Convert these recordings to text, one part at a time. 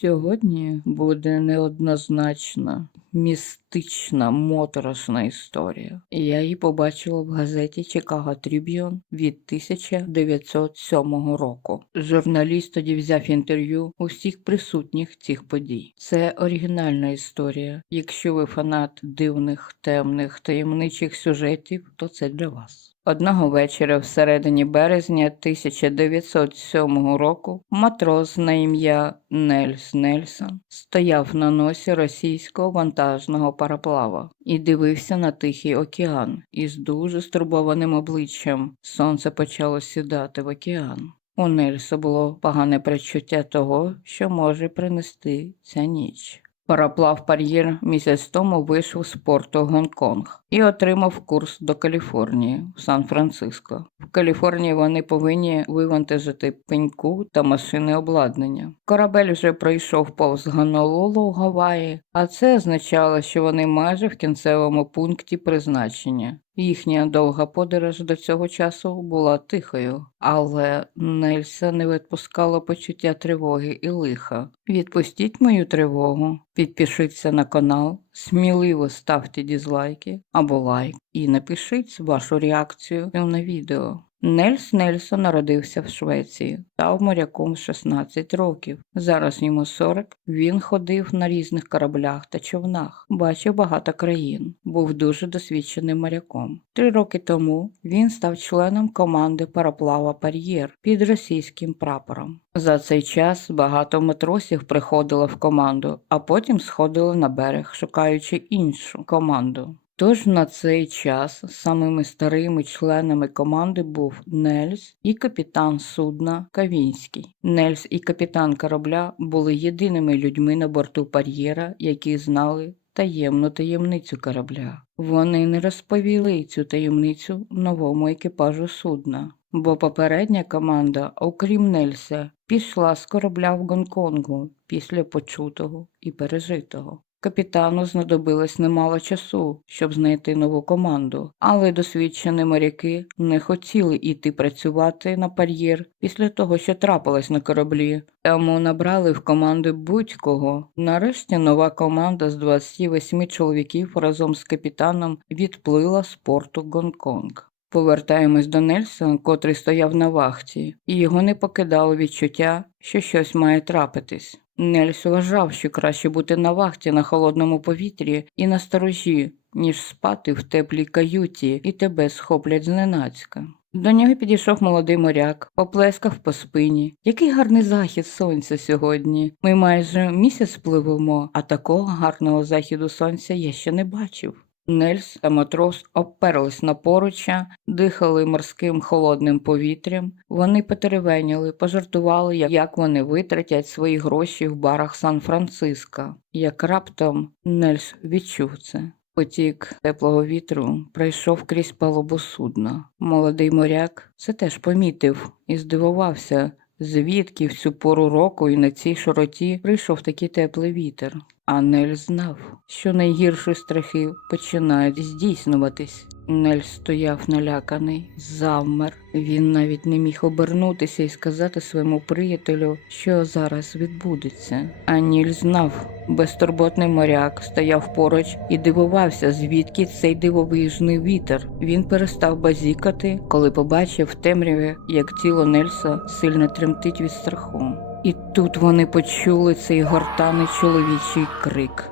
Сьогодні буде неоднозначна, містична, моторошна історія. Я її побачила в газеті Chicago Tribune від 1907 року. Журналіст тоді взяв інтерв'ю у всіх присутніх цих подій. Це оригінальна історія. Якщо ви фанат дивних, темних, таємничих сюжетів, то це для вас. Одного вечора всередині березня 1907 року матрос на ім'я Нельс Нельсон стояв на носі російського вантажного пароплава і дивився на Тихий океан із дуже стурбованим обличчям. Сонце почало сідати в океан. У Нельса було погане предчуття того, що може принести ця ніч. Пароплав Пар'єр місяць тому вийшов з порту Гонконг і отримав курс до Каліфорнії в Сан-Франциско. В Каліфорнії вони повинні вивантажити пеньку та машини обладнання. Корабель вже пройшов повз Гонолулу Гаваї, а це означало, що вони майже в кінцевому пункті призначення. Їхня довга подорож до цього часу була тихою, але Нельса не відпускала почуття тривоги і лиха. Відпустіть мою тривогу, підпишіться на канал, сміливо ставте дізлайки або лайк і напишіть вашу реакцію на відео. Нельс Нельсон народився в Швеції, став моряком з 16 років. Зараз йому 40. Він ходив на різних кораблях та човнах, бачив багато країн, був дуже досвідченим моряком. Три роки тому він став членом команди пароплава Пар'єр під російським прапором. За цей час багато матросів приходило в команду, а потім сходили на берег, шукаючи іншу команду. Тож на цей час самими старими членами команди був Нельс і капітан судна Кавінський. Нельс і капітан корабля були єдиними людьми на борту Пар'єра, які знали таємну таємницю корабля. Вони не розповіли цю таємницю новому екіпажу судна, бо попередня команда, окрім Нельса, пішла з корабля в Гонконгу після почутого і пережитого. Капітану знадобилось немало часу, щоб знайти нову команду, але досвідчені моряки не хотіли йти працювати на пар'єр після того, що трапилось на кораблі, тому набрали в команду будь-кого. Нарешті нова команда з 28 чоловіків разом з капітаном відплила з порту Гонконг. Повертаємось до Нельса, котрий стояв на вахті, і його не покидало відчуття, що щось має трапитись. Нельс вважав, що краще бути на вахті на холодному повітрі і на сторожі, ніж спати в теплій каюті, і тебе схоплять зненацька. До нього підійшов молодий моряк, поплескав по спині. Який гарний захід сонця сьогодні. Ми майже місяць пливемо, а такого гарного західу сонця я ще не бачив. Нельс та матрос обперлись на поруччя, дихали морським холодним повітрям. Вони потеревеняли, пожартували, як вони витратять свої гроші в барах Сан-Франциско. Як раптом Нельс відчув це. Потік теплого вітру пройшов крізь палубу судна. Молодий моряк це теж помітив і здивувався, звідки в цю пору року і на цій широті прийшов такий теплий вітер. А Нель знав, що найгірші страхи починають здійснюватись. Нель стояв наляканий, завмер. Він навіть не міг обернутися і сказати своєму приятелю, що зараз відбудеться. А Ніль знав, безтурботний моряк стояв поруч і дивувався, звідки цей дивовижний вітер. Він перестав базікати, коли побачив в темряві, як тіло Нельса сильно тремтить від страху. І тут вони почули цей гортаний чоловічий крик,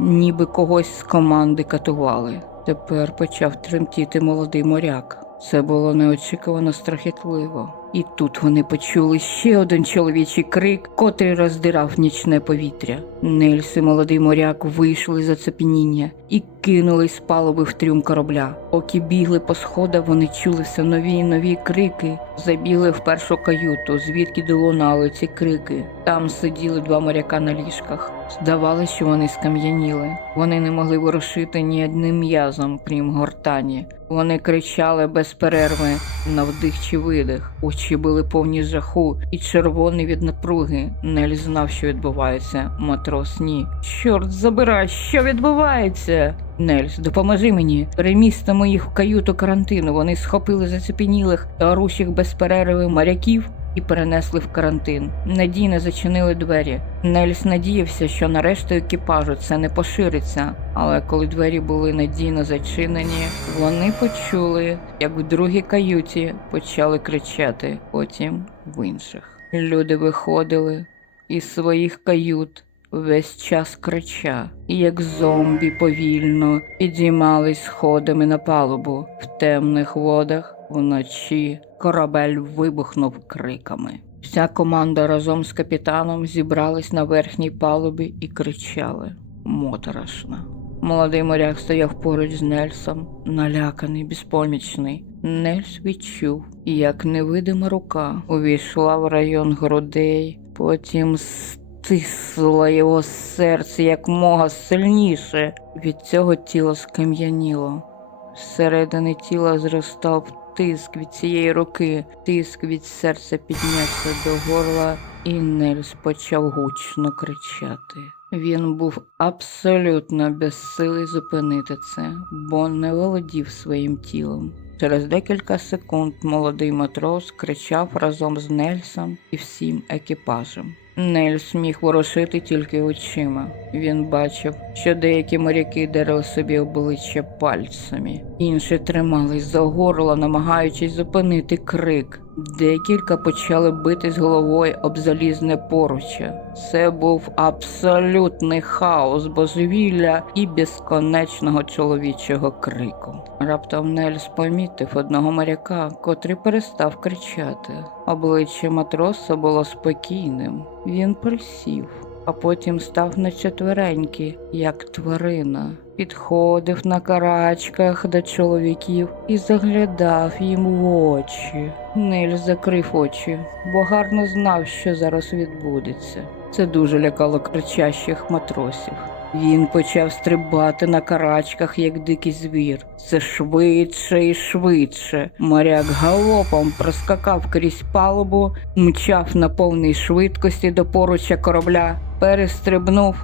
ніби когось з команди катували. Тепер почав тремтіти молодий моряк. Це було неочікувано страхітливо. І тут вони почули ще один чоловічий крик, котрий роздирав нічне повітря. Нельс і молодий моряк вийшли з оцепеніння і кинулись з палуби в трюм корабля. Поки бігли по сходах, вони чули все нові й нові крики. Забігли в першу каюту, звідки долунали ці крики. Там сиділи два моряка на ліжках. Здавалося, що вони скам'яніли. Вони не могли ворушити ні одним м'язом, крім гортані. Вони кричали без перерви на вдих чи видих. Були повні жаху і червоні від напруги. Нель знав, що відбувається. Матрос ні. Чорт забирай, що відбувається? Нельс, допоможи мені. Перемістимо їх в каюту карантину. Вони схопили зацепенілих та орущих без перерви моряків і перенесли в карантин. Надійно зачинили двері. Нельс надіявся, що на решту екіпажу це не пошириться, але коли двері були надійно зачинені, вони почули, як в другій каюті почали кричати, потім в інших. Люди виходили із своїх кают весь час крича, і як зомбі повільно підіймались сходами на палубу в темних водах вночі. Корабель вибухнув криками. Вся команда разом з капітаном зібрались на верхній палубі і кричали моторошно. Молодий моряк стояв поруч з Нельсом, наляканий, безпомічний. Нельс відчув, як невидима рука увійшла в район грудей, потім стисла його серце як мога сильніше. Від цього тіло скам'яніло. Зсередини тіла зростав тиск від цієї руки, тиск від серця піднявся до горла, і Нельс почав гучно кричати. Він був абсолютно безсилий зупинити це, бо не володів своїм тілом. Через декілька секунд молодий матрос кричав разом з Нельсом і всім екіпажем. Нельс міг ворушити тільки очима. Він бачив, що деякі моряки дерли собі обличчя пальцями, інші тримались за горло, намагаючись зупинити крик. Декілька почали битись головою об залізне поруччя. Це був абсолютний хаос божевілля і безконечного чоловічого крику. Раптом Нельс помітив одного моряка, котрий перестав кричати. Обличчя матроса було спокійним. Він присів, а потім став на четвереньки, як тварина. Підходив на карачках до чоловіків і заглядав їм в очі. Нель закрив очі, бо гарно знав, що зараз відбудеться. Це дуже лякало кричащих матросів. Він почав стрибати на карачках, як дикий звір. Все швидше і швидше. Моряк галопом проскакав крізь палубу, мчав на повній швидкості до поруча корабля, перестрибнув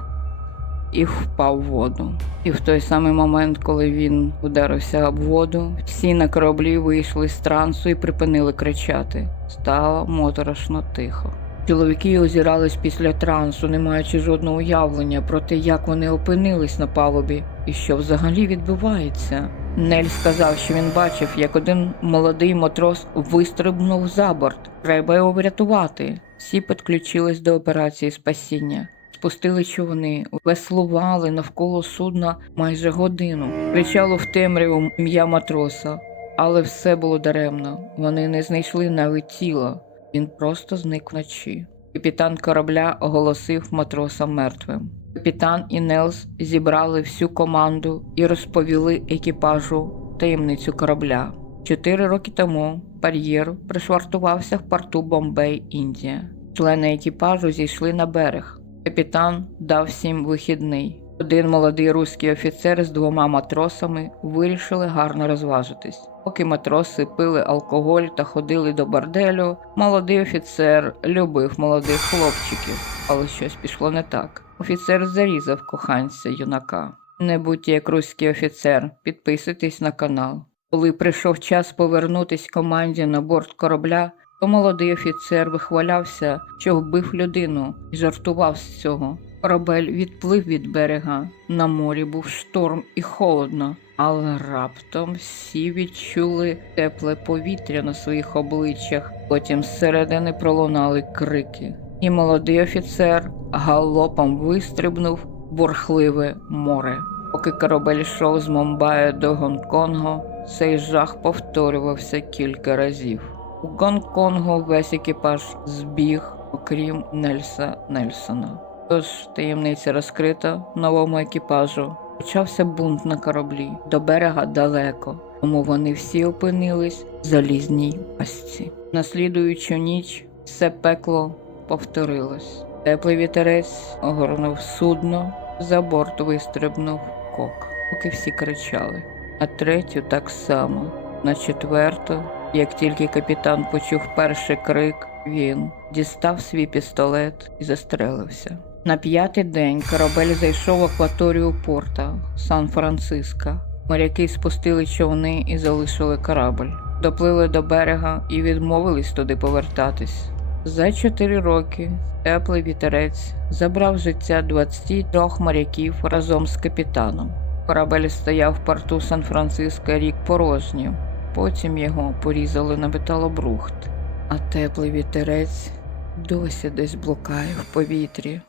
і впав в воду. І в той самий момент, коли він ударився об воду, всі на кораблі вийшли з трансу і припинили кричати. Стало моторошно тихо. Чоловіки озирались після трансу, не маючи жодного уявлення про те, як вони опинились на палубі і що взагалі відбувається. Нель сказав, що він бачив, як один молодий матрос вистрибнув за борт. Треба його врятувати. Всі підключились до операції спасіння. Спустили човни, веслували навколо судна майже годину. Кричало в темряву ім'я матроса, але все було даремно. Вони не знайшли навіть тіла. Він просто зник вночі. Капітан корабля оголосив матроса мертвим. Капітан і Нелс зібрали всю команду і розповіли екіпажу таємницю корабля. Чотири роки тому Пар'єр пришвартувався в порту Бомбей, Індія. Члени екіпажу зійшли на берег. Капітан дав всім вихідний. Один молодий руський офіцер з двома матросами вирішили гарно розважитись. Поки матроси пили алкоголь та ходили до борделю, молодий офіцер любив молодих хлопчиків, але щось пішло не так. Офіцер зарізав коханця юнака. Не будьте як руський офіцер, підписуйтесь на канал. Коли прийшов час повернутись команді на борт корабля, то молодий офіцер вихвалявся, що вбив людину і жартував з цього. Корабель відплив від берега. На морі був шторм і холодно, але раптом всі відчули тепле повітря на своїх обличчях. Потім зсередини пролунали крики. І молодий офіцер галопом вистрибнув в бурхливе море. Поки корабель йшов з Момбая до Гонконгу, цей жах повторювався кілька разів. У Гонконгу весь екіпаж збіг, окрім Нельса Нельсона. Тож таємниця розкрита новому екіпажу. Почався бунт на кораблі до берега далеко, тому вони всі опинились в залізній пастці. Наслідуючу ніч все пекло повторилось. Теплий вітерець огорнув судно, за борт вистрибнув кок, поки всі кричали. На третю так само, на четверту, як тільки капітан почув перший крик, він дістав свій пістолет і застрелився. На п'ятий день корабель зайшов в акваторію порта Сан-Франциско. Моряки спустили човни і залишили корабль. Доплили до берега і відмовились туди повертатись. За чотири роки теплий вітерець забрав життя 23 моряків разом з капітаном. Корабель стояв в порту Сан-Франциско рік порожнім. Потім його порізали на металобрухт, а теплий вітерець досі десь блукає в повітрі.